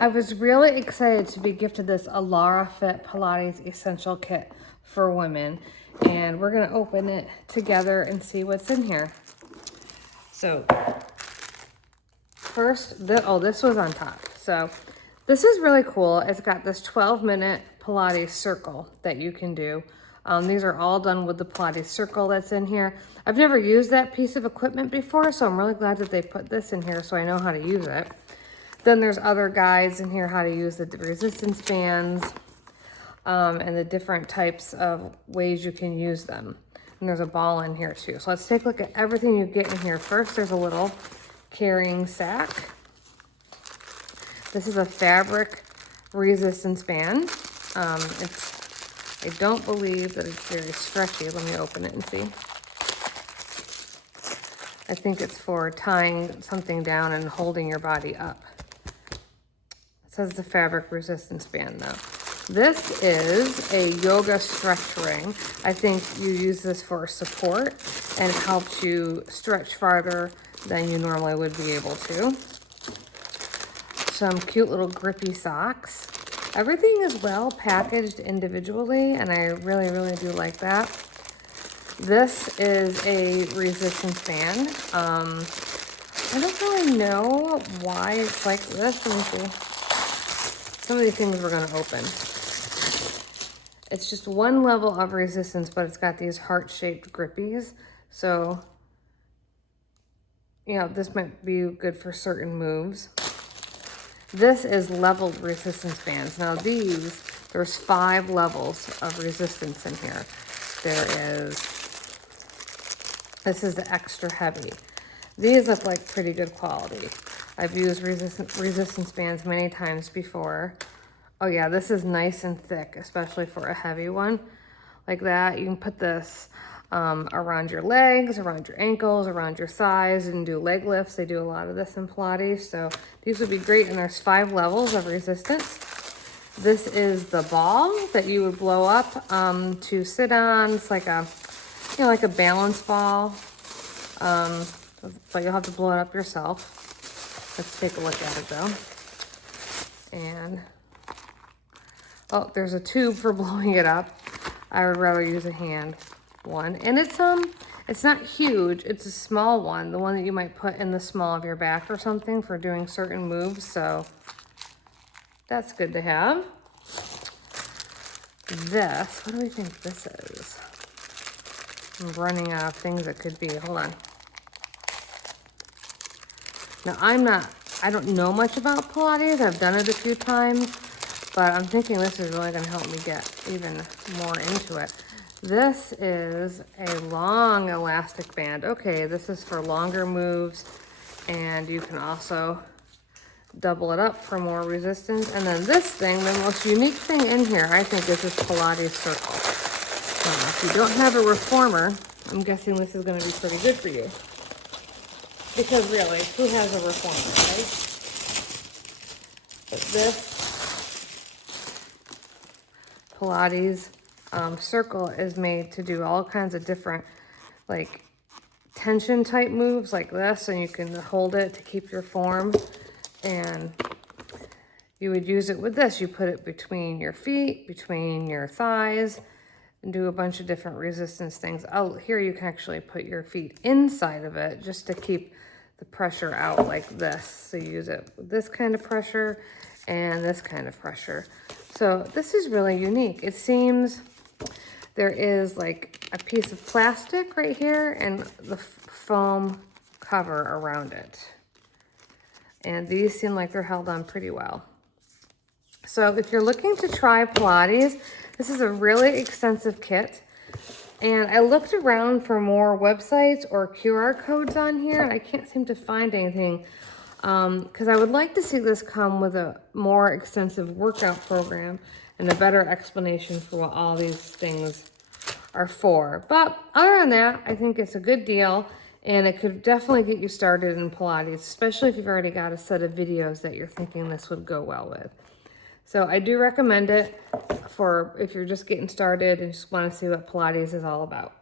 I was really excited to be gifted this ElaraFit Pilates Essential Kit for women, and we're gonna open it together and see what's in here. So first, this was on top. So this is really cool. It's got this 12-minute Pilates circle that you can do. These are all done with the Pilates circle that's in here. I've never used that piece of equipment before, so I'm really glad that they put this in here so I know how to use it. Then there's other guides in here how to use the resistance bands and the different types of ways you can use them. And there's a ball in here too. So let's take a look at everything you get in here. First, there's a little carrying sack. This is a fabric resistance band. I don't believe that it's very stretchy. Let me open it and see. I think it's for tying something down and holding your body up. It says the fabric resistance band though. This is a yoga stretch ring. I think you use this for support and it helps you stretch farther than you normally would be able to. Some cute little grippy socks. Everything is well packaged individually and I really, really do like that. This is a resistance band. I don't really know why it's like this. Let me see. Some of these things we're gonna open. It's just one level of resistance, but it's got these heart-shaped grippies. So, you know, this might be good for certain moves. This is leveled resistance bands. Now there's 5 levels of resistance in here. This is the extra heavy. These look like pretty good quality. I've used resistance bands many times before. Oh yeah, this is nice and thick, especially for a heavy one like that. You can put this around your legs, around your ankles, around your thighs, and do leg lifts. They do a lot of this in Pilates, so these would be great. And there's 5 levels of resistance. This is the ball that you would blow up to sit on. It's like a, you know, like a balance ball, but you'll have to blow it up yourself. Let's take a look at it though. And, oh, there's a tube for blowing it up. I would rather use a hand one. And it's not huge, it's a small one. The one that you might put in the small of your back or something for doing certain moves. So that's good to have. This, what do we think this is? I'm running out of things it could be. Hold on. Now I don't know much about Pilates. I've done it a few times, but I'm thinking this is really gonna help me get even more into it. This is a long elastic band. Okay, this is for longer moves, and you can also double it up for more resistance. And then this thing, the most unique thing in here, I think, is this Pilates circle. If you don't have a reformer, I'm guessing this is gonna be pretty good for you. Because really, who has a reformer, right? But this Pilates circle is made to do all kinds of different like tension type moves like this, and you can hold it to keep your form. And you would use it with this. You put it between your feet, between your thighs, and do a bunch of different resistance things. Oh, here you can actually put your feet inside of it just to keep the pressure out like this. So you use it with this kind of pressure and this kind of pressure. So this is really unique. It seems there is like a piece of plastic right here and the foam cover around it. And these seem like they're held on pretty well. So if you're looking to try Pilates, this is a really extensive kit. And I looked around for more websites or QR codes on here, and I can't seem to find anything because I would like to see this come with a more extensive workout program and a better explanation for what all these things are for. But other than that, I think it's a good deal, and it could definitely get you started in Pilates, especially if you've already got a set of videos that you're thinking this would go well with. So I do recommend it for if you're just getting started and just want to see what Pilates is all about.